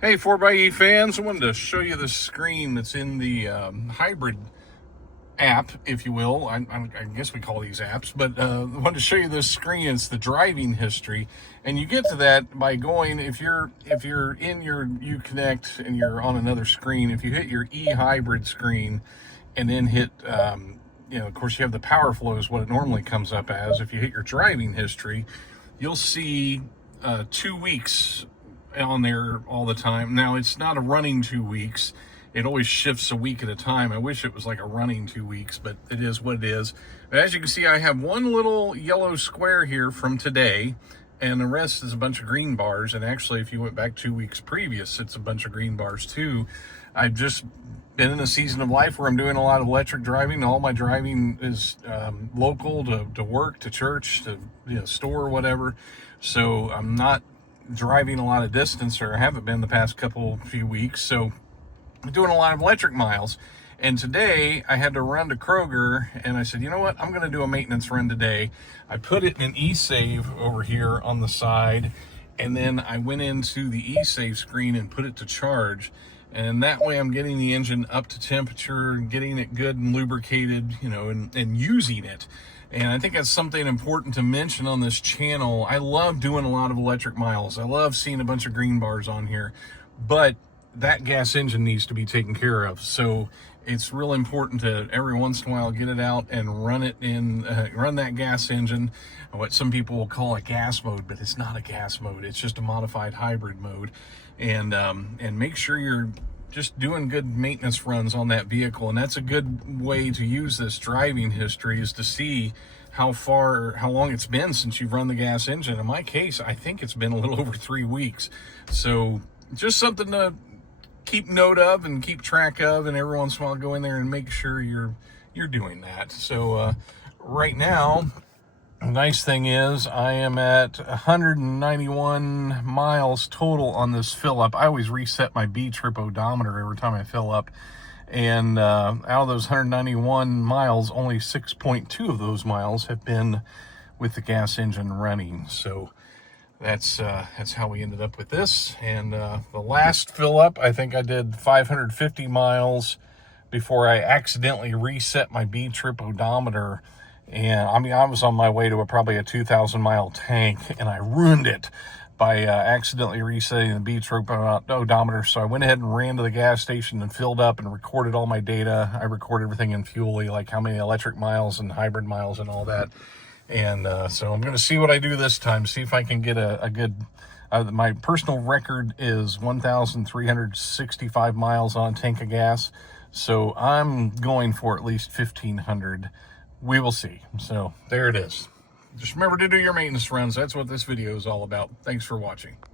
Hey 4xe fans, I wanted to show you this screen that's in the hybrid app, if you will. I guess we call these apps, but I wanted to show you this screen. It's the driving history, and you get to that by going, if you're in your Uconnect and you're on another screen, if you hit your eHybrid screen and then hit of course you have the power flow is what it normally comes up as. If you hit your driving history, you'll see 2 weeks on there all the time. Now, it's not a running 2 weeks. It always shifts a week at a time. I wish it was like a running 2 weeks, but it is what it is. But as you can see, I have one little yellow square here from today, and the rest is a bunch of green bars. And actually, if you went back 2 weeks previous, it's a bunch of green bars too. I've just been in a season of life where I'm doing a lot of electric driving. All my driving is local to work, to church, to store, whatever. So I'm not driving a lot of distance, or haven't been the past few weeks. So I'm doing a lot of electric miles. And today I had to run to Kroger, and I said, you know what? I'm going to do a maintenance run today. I put it in an e-save over here on the side, and then I went into the e-save screen and put it to charge. And that way I'm getting the engine up to temperature and getting it good and lubricated, and using it. And I think that's something important to mention on this channel. I love doing a lot of electric miles. I love seeing a bunch of green bars on here, but that gas engine needs to be taken care of. So it's real important to every once in a while get it out and run that gas engine, what some people will call a gas mode, but it's not a gas mode. It's just a modified hybrid mode. And make sure you're just doing good maintenance runs on that vehicle. And that's a good way to use this driving history, is to see how long it's been since you've run the gas engine. In my case, I think it's been a little over 3 weeks. So just something to keep note of and keep track of, and every once in a while go in there and make sure you're doing that. So right now, the nice thing is I am at 191 miles total on this fill up. I always reset my B-trip odometer every time I fill up. And out of those 191 miles, only 6.2 of those miles have been with the gas engine running. So that's how we ended up with this. And the last fill up, I think I did 550 miles before I accidentally reset my B-trip odometer. And I was on my way to probably a 2,000 mile tank, and I ruined it by accidentally resetting the B-trip odometer. So I went ahead and ran to the gas station and filled up and recorded all my data. I recorded everything in Fuelly, like how many electric miles and hybrid miles and all that. And so I'm going to see what I do this time, see if I can get a good, my personal record is 1,365 miles on a tank of gas. So I'm going for at least 1,500. We will see. So there it is. Just remember to do your maintenance runs. That's what this video is all about. Thanks for watching.